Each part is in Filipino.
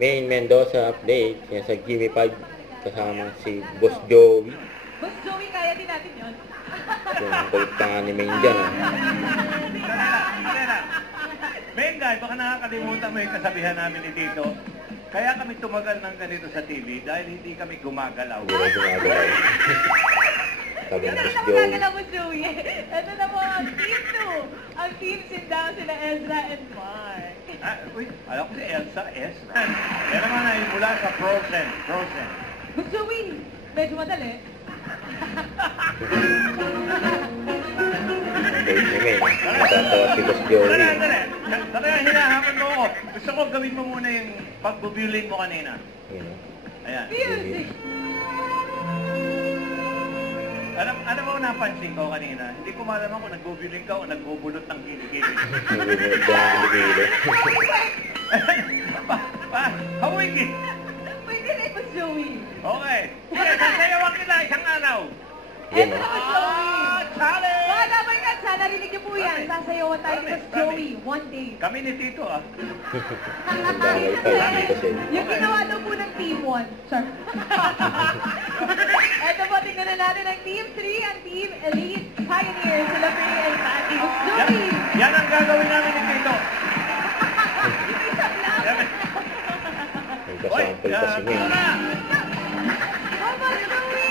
Main Mendoza update. Yan sa Gimme 5 kasama si Boss Joey. Boss Joey, kaya din natin yun. Yung kulit ka nga ni Main dyan. Main guy, baka nakakalimutan mo yung kasabihan namin ni Tito. Kaya kami tumagal ng ganito sa TV dahil hindi kami gumagalaw. Hindi na gumagalaw. Sabi ng Ito Boss na Joey. magagala mo, Joey. Ito na po ang team 2. Ang team sit down sila Ezra and Mark. Uy, alam ko si Elsa, Ezra. Yan naman ay mula sa Frozen. Frozen. Boss Joey, medyo madali. Ang kulit ni Main. Natatawa si Boss Joey. Dali, hinahapan mo ako. Gusto ko gawin mo muna yung pagbubuling mo kanina. Yun. Ayan. Music. Alam mo napansin ko kanina, hindi ko malaman kung nagbubuling ka o nagbubulot ng kilikili. Nabibulot ka ng kilikili. Hawigin! Pwede rin, Boss Joey. Okay. Sige, sasayawan kita isang araw. Yan Ito o. na, Boss Joey. Challenge! Mga laban ka, sana narinig niyo po yan. Sasayawan tayo ni Boss Joey one day. Kami ni Tito, ah. Nagdamay pa yun kasi. Yung ginawa daw po ng Team 1. Sir. Eto po, tingnan na natin ang Team 3, ang Team Elite Pioneers, sila Frey and Patty. Boss Joey! Yan ang gagawin namin ni Tito. Isang lang. Nagkasample pa si Main. Oh, Boss Joey!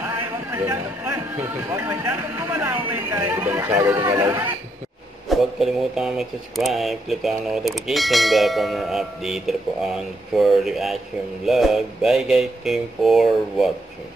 Ay, wag masyadong kumalaw, may guys. Hindi ba masyado gumalaw? Huwag kalimutan mag-subscribe, click ang notification bell for more update po on for reaction vlog. Bye guys, thank you for watching.